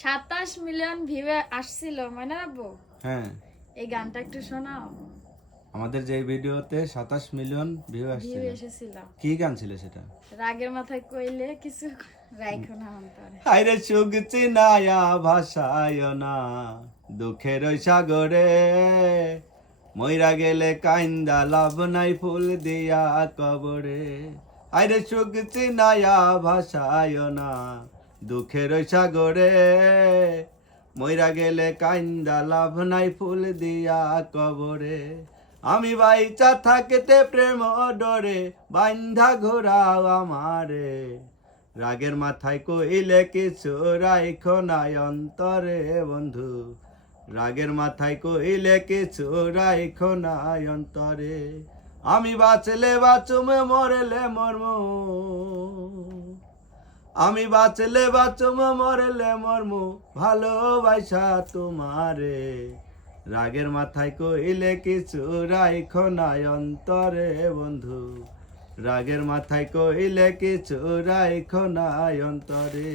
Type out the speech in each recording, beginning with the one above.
27 million view আসছিল মনে রাখবো। হ্যাঁ, এই গানটা একটু শোনাও। আমাদের যে ভিডিওতে 27 মিলিয়ন ভিউ ভিউ আসছিল। এসেছিল। কি গান ছিল সেটা? রাগের মাথায় কইলে কিছু রাইখো না অন্তরে। হায়রে সুখ চিনায়া ভাষায় না দুঃখের ওই সাগরে, মইরা গেলে কাইন্দা লাভ নাই ফুল দিয়া কবরে। হায়রে সুখ চিনায়া ভাষায় না দুঃখের ওই সাগরে, মইরা গেলে কাইন্দা লাভ নাই ফুল দিয়া কবরে। আমি বাইচা থাকতে প্রেম ডরে বান্ধা ঘোরাও আমারে, রাগের মাথায় কইলে কিছু রাইখো নাই অন্তরে বন্ধু, রাগের মাথায় কইলে কিছু রাইখো নাই অন্তরে। আমি বাঁচলে বাঁচুম মরলে মরমু, আমি বাঁচলে বাঁচুম মরলে মরমু ভালোবাসা তোমারে, রাগের মাথায় কইলে কিছু রাইখো নাই অন্তরে বন্ধু, রাগের মাথায় কইলে কিছু রাইখো নাই অন্তরে।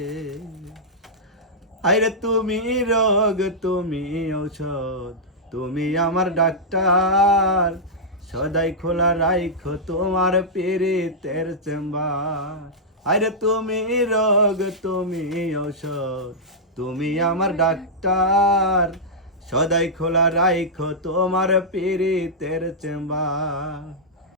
আইরে তুমি রোগ তুমি ঔষধ, তুমি আমার ডাক্তার, সদাই খোলা রাইখো তোমার পীড়িতের চেম্বার। আইরে তুমি রোগ তুমি ঔষধ, তুমি আমার ডাক্তার, সদাই খোলা রাইখো তোমার পীড়িতের চেম্বার।